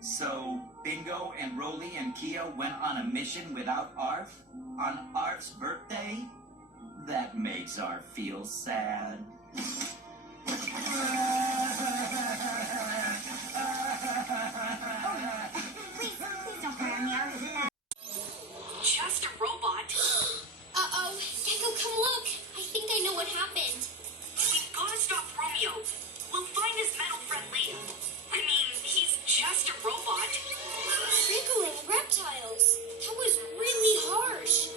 So, Bingo and Rolly and Kia went on a mission without Arf? On Arf's birthday? That makes Arf feel sad. Please don't cry on me, Arf. Just a robot? Uh-oh. Gekko, come look. I think I know what happened. We've got to stop Romeo. We'll find his metal friend later. I mean, he's just a robot. Wriggling reptiles. That was really harsh.